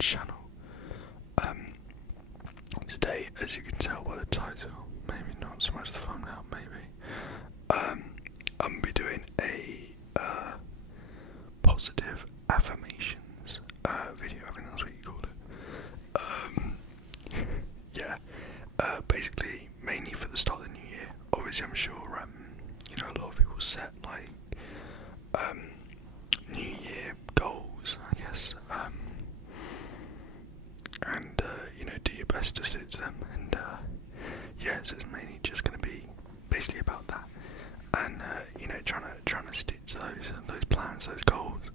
channel. Today, as you can tell by the title, maybe not so much the thumbnail, maybe, I'm going to be doing a positive affirmations video. I think that's what you call it. Yeah, basically mainly for the start of the new year. Obviously I'm sure a lot of people set like new year goals, I guess, and do your best to stick to them, and yeah, so it's mainly just going to be basically about that, and trying to stick to those plans, those goals.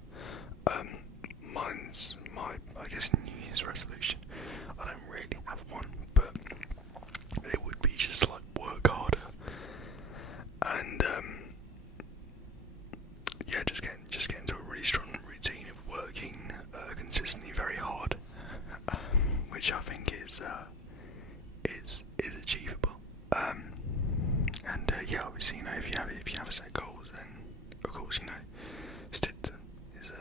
Mine's my, I guess, New Year's resolution. I don't really have one, but it would be just like work harder, and yeah, just get into a really strong routine of working consistently very hard, which I think is achievable. And yeah, obviously, if you have set goals, then of course stick to them. It is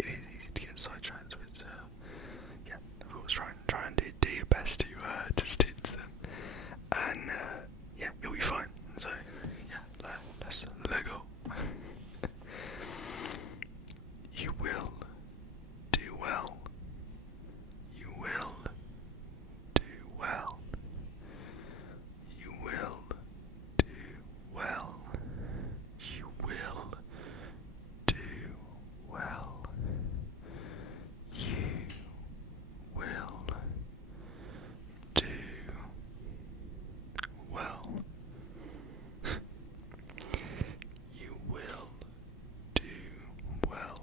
easy to get sidetracked with. Yeah, of course, try and do your best to stick to them, and yeah, you'll be fine. So yeah, let's let go. You will do well. You will do well. You will do well. You will do well. You will do well. You will do well.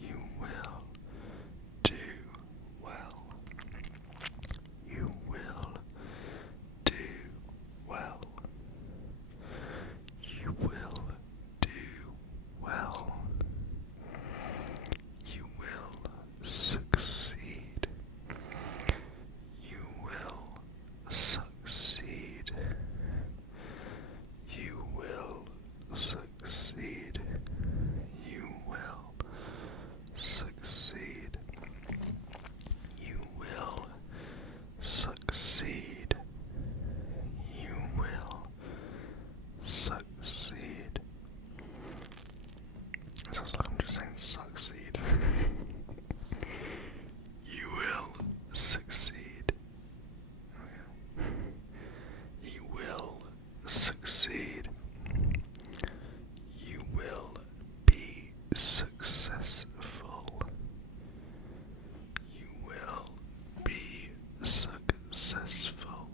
You will do well. You will do well. You will do well. You will succeed. You will succeed. You will succeed. You will succeed. You will succeed. You will succeed. It sounds like I'm just saying succeed. You will succeed. Oh, yeah. You will succeed. You will be successful. You will be successful.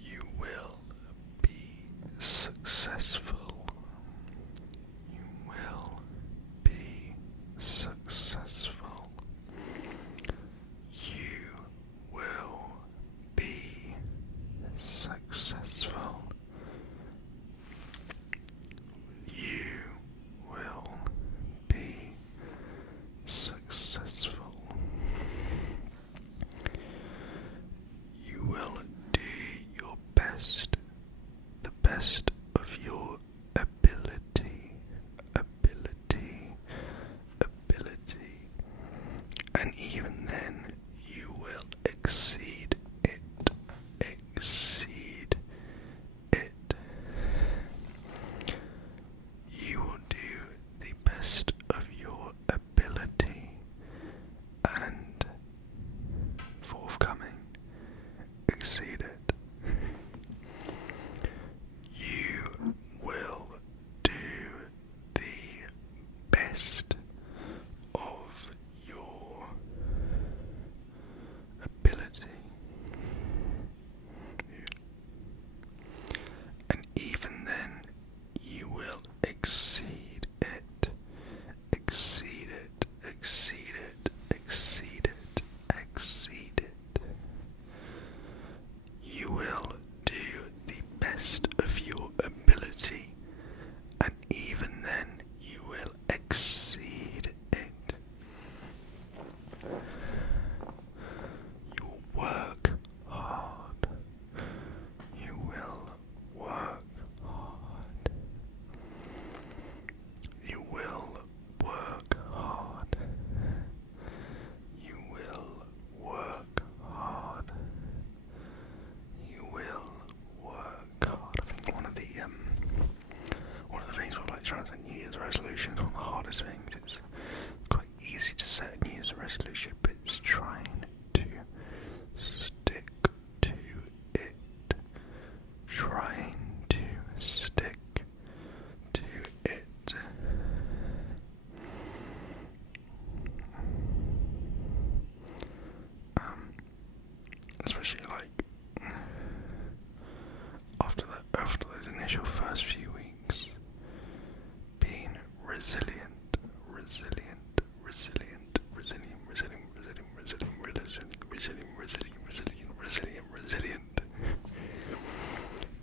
You will be successful. You will be successful. You will be successful. You will be successful. You will do your best, the best of your ability, and even then you will exceed it. You will do the best of your ability and forthcoming exceed it. You resolution is one of the hardest things. It's quite easy to set a New Year's resolution, but it's trying to stick to it. Trying to stick to it. Especially like after those initial first few weeks, being resilient,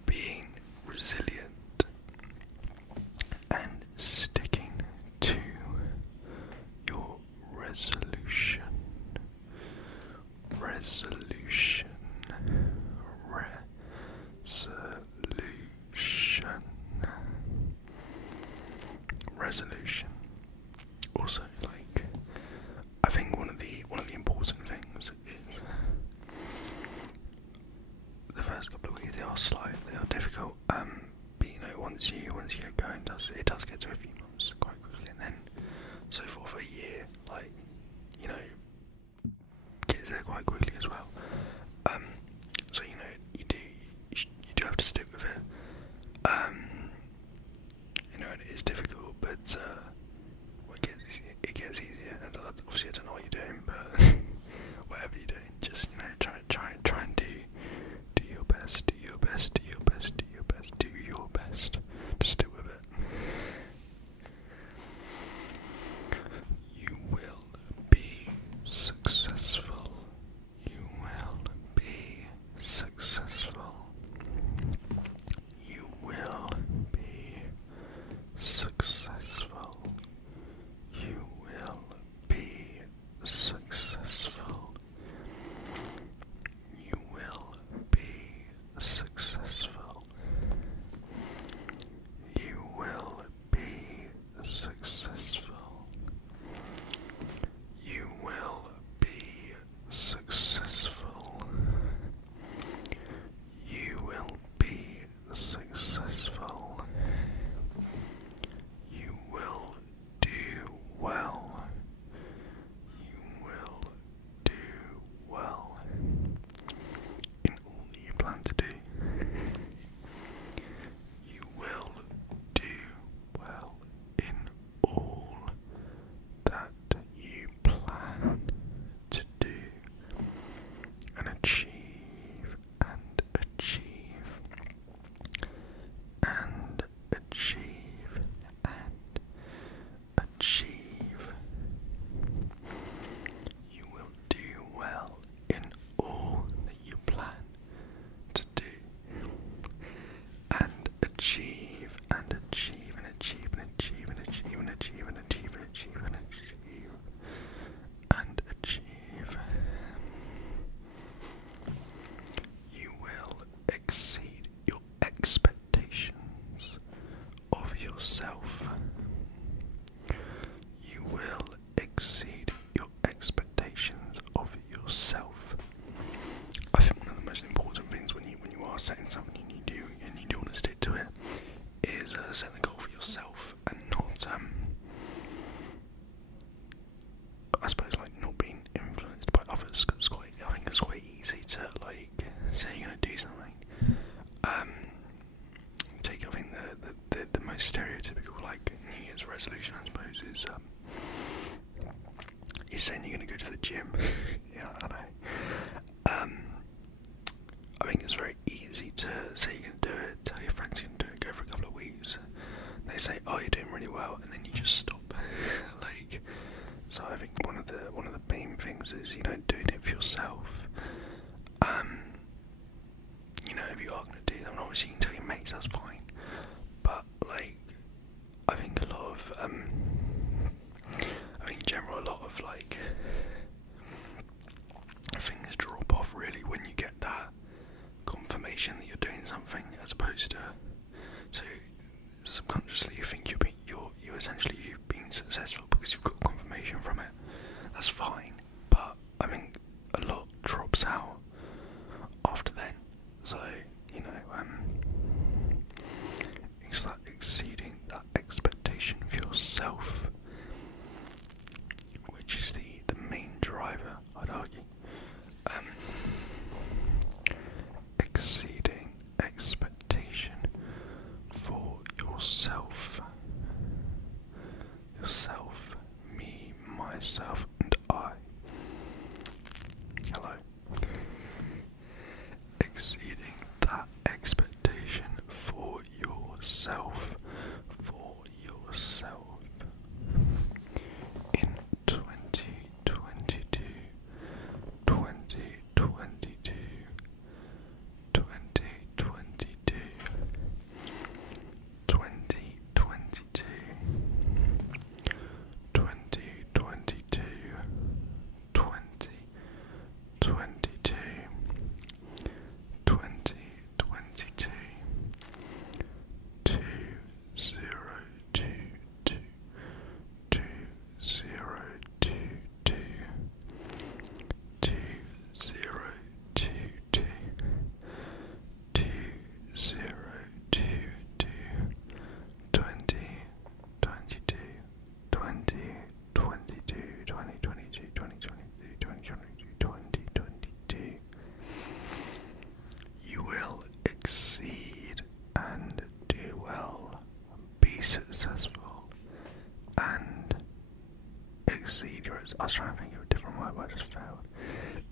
being resilient and sticking to your resolution. Also, like, I think one of the important things is the first couple of weeks they are difficult. But once you get going, it does get to a few months quite quickly, and then so forth a year, like, gets there quite quickly as well. So you do have to stick with it. And it is difficult, but it gets easier. And obviously, I don't know what you're doing, but whatever you're doing, just try and do your best, do your best to stick with it. You will be successful. You will be successful. You will be successful. You will be successful. You will be successful. You will be successful. You will be successful. You will be successful. You will do well. You will do well in all that you plan to do. You will do well in all that you plan to do and achieve and achieve and achieve and achieve. You will do well in all that you plan to do and achieve and achieve and achieve and achieve and achieve and achieve and achieve and achieve and achieve and achieve. You will exceed your expectations of yourself. You will exceed your expectations of yourself. I think one of the most important things when you are setting something you do and you do want to stick to it is setting the goal for yourself and not I suppose like not being influenced by others, because I think it's quite easy to like say you're going to do something. Take I think the most stereotypical like New Year's resolution I suppose is you're saying you're going to go to the gym. Yeah, I know. I think it's very easy to say you're going to do it, tell your friends you're going to do it, go for a couple of weeks. They say, oh, you're doing really well, and then you just stop. Like, so I think one of the main things is doing it for yourself. If you are going to do something, obviously you can tell your mates, that's fine. But like, I think a lot of in general, a lot of like things drop off really when you get that confirmation yourself, in 2022, 2022, 2022, 2022, 2022, 2022, 2022, 2022, 2022, 2022, 2022, 2022. You will exceed and do well, be successful, and exceed your. I was trying to think of a different word, but I just failed.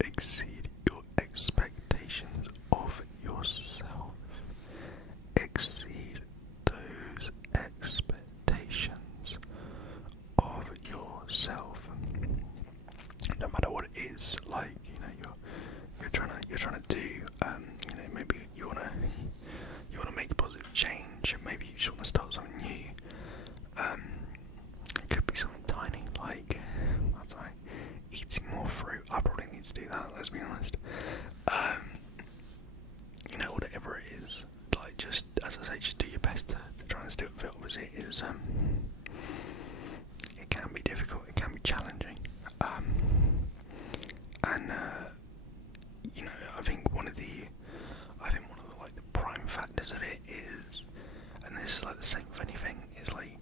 Exceed your expectations of yourself. Exceed those expectations of yourself. No matter what it is, like you're trying to do. Maybe you wanna make a positive change. Maybe you just wanna start something new. It could be something tiny, like I don't know, eating more fruit. I probably need to do that. Let's be honest. Whatever it is, like just as I say, just do your best to try and stick with it. Obviously, it is it can be difficult. It can be challenging. I think one of the like the prime factors of it is, and this is like the same with anything, is like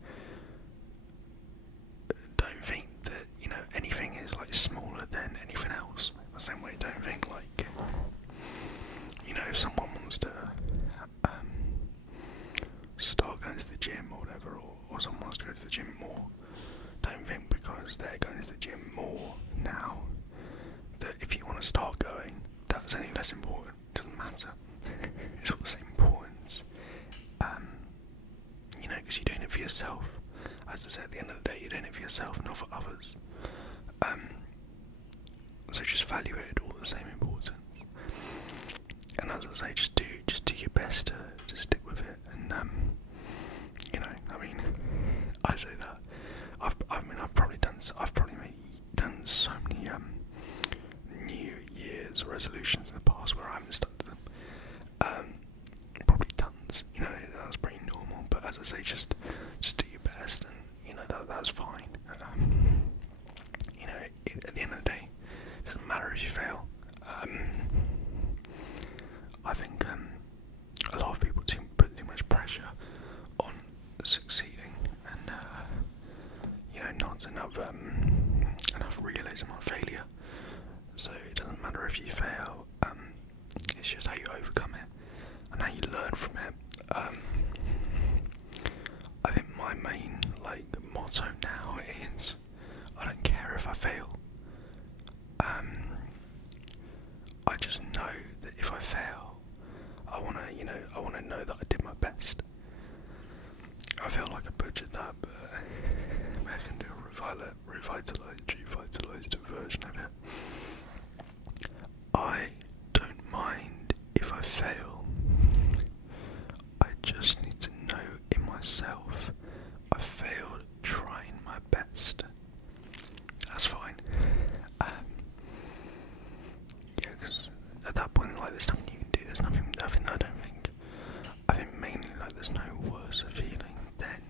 don't think that anything is like smaller than anything else. The same way, don't think like if someone wants to start going to the gym or whatever, or someone wants to go to the gym more, don't think because they're going to the gym more now that if you want to start going, that's any less important. It doesn't matter. It's all the same importance. Because you're doing it for yourself. As I said, at the end of the day, you're doing it for yourself, not for others. So just value it at all the same importance. And as I say, just do your best to stick with it. And I say that I've probably done so many New Year's resolutions in the past where I haven't stuck to them. Probably tons. That's pretty normal. But as I say, just do your best, and that's fine. At the end of the day, it doesn't matter if you fail. I think a lot of people put too much pressure on succeeding, and not enough realism on failure. So it doesn't matter if you fail. It's just how you overcome it and how you learn from it. I think my main motto now is I don't care if I fail. I just know that if I fail, I wanna know that I did my best. I feel like I butchered that, but I can do a revitalized version of it. I don't mind if I fail. I just need to know in myself I failed trying my best. That's fine. Because at that point, there's nothing you can do. There's nothing. I think mainly there's no worse feeling than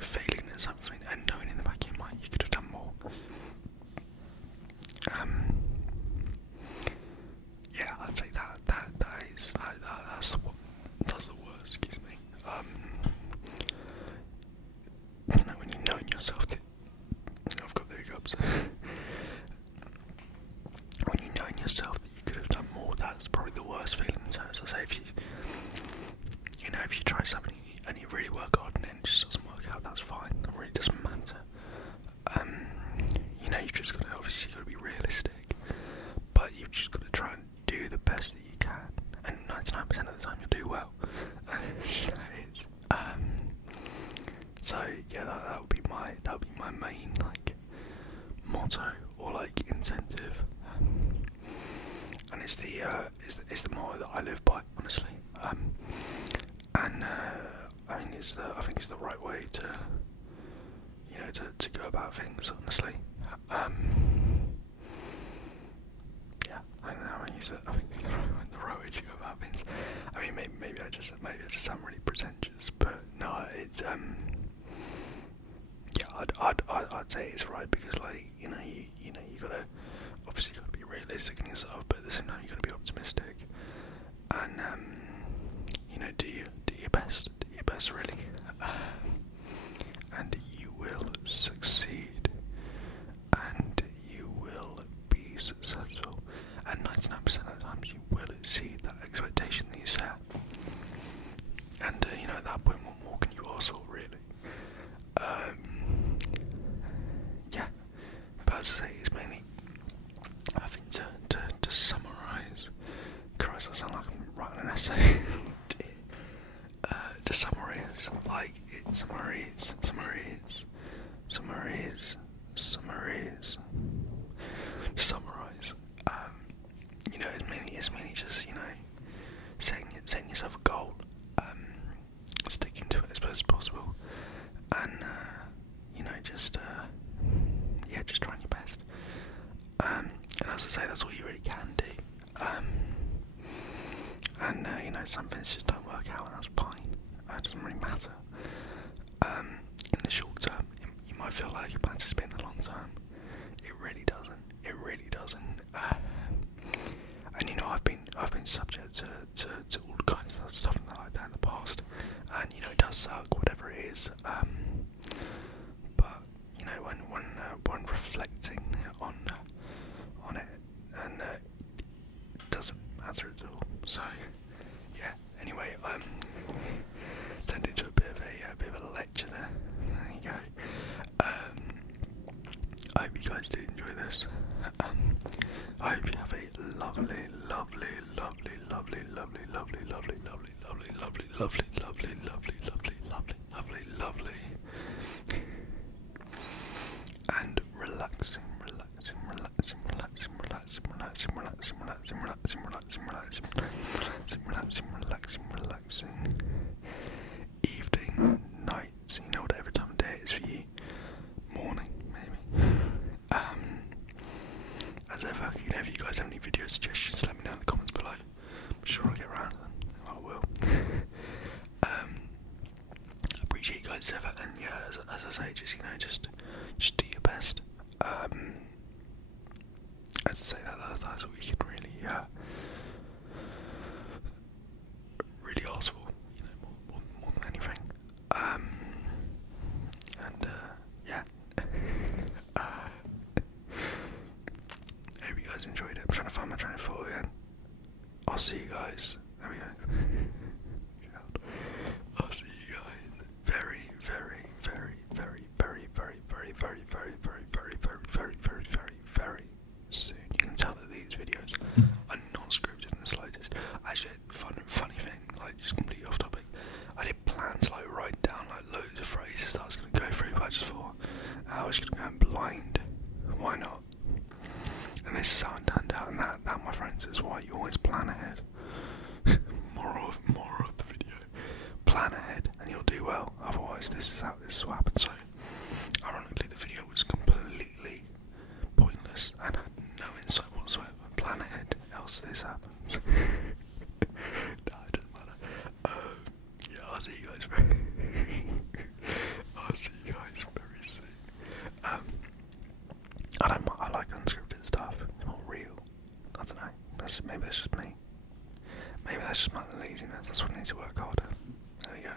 failing at something and knowing in the back of your mind you could have done more. Yeah, I'd say that's the worst. Excuse me. When you know in yourself that I've got the hiccups. When you know in yourself that you could have done more, that's probably the worst feeling. So as I say, if you try something and yeah, that would be my main like motto or like incentive, and it's the motto that I live by, honestly. And I think it's the right way to, you know, to go about things, honestly. Yeah, I think it's the right way to go about things. I mean, maybe I just sound really pretentious, but no, it's yeah, I'd say it's right, because like, you gotta obviously gotta be realistic in yourself, but at the same time you gotta be optimistic, and do your best, really, and you will succeed, and you will be successful, and 99% of the times you will exceed that expectation that you set. And at that point, what more can you ask for, really? Yeah, but as I say, it's mainly, I think, to summarise. Christ, I sound like I'm writing an essay. To summarise, like, summarise, it's mainly just, setting yourself a goal, sticking to it as best as possible, and just trying your best. And as I say, that's all you really can do. Some things just don't work out, and that's fine. It doesn't really matter. In the short term, you might feel like you participate in the long term. It really doesn't. It really doesn't. And I've been subject to all kinds of stuff like that in the past, and it does suck, whatever it is. But when reflecting on it, and it doesn't matter at all. So yeah. Anyway, turned into a bit of a lecture there. There you go. I hope you guys did enjoy this. I hope you have a lovely, lovely, lovely, lovely, lovely, lovely, lovely, lovely, lovely, lovely, lovely, lovely, lovely, lovely, lovely, lovely, lovely, and relaxing, relaxing, relaxing, relaxing, relaxing, relaxing, relaxing, relaxing, relaxing, relaxing, relaxing, relaxing, relaxing, relaxing evening, night, whatever time of day it is for you. Morning, maybe. As ever, if you guys have any video suggestions, let me know in the comments below. I'm sure I'll get around to them. I will. I appreciate you guys as ever, and yeah, as I say, just do your best. As I say, that's all you can really ask for, more than anything. And yeah. I hope you guys enjoyed it. I'm trying to find my train of thought again. I'll see you guys. There we go. I'll see you guys very, very, very, very, very, very, very, very, very, very, very, very, very, very, very, very soon. You can tell that these videos are not scripted in the slightest. Actually, funny thing, like, just completely off topic. I did plan to write down loads of phrases that I was going to go through, but I just thought I was going to go in blind. Why not? And this is how it turned out, and that, my friends, is why you always plan ahead. Moral of the video: plan ahead, and you'll do well. Otherwise, this is what happened. So, ironically, the video was completely pointless and had no insight whatsoever. Plan ahead, else this happens. No, it doesn't matter. Yeah, I'll see you guys very soon. I like unscripted stuff. It's more real. I don't know. Maybe that's just me. Maybe that's just my laziness. That's what needs to work harder. There we go.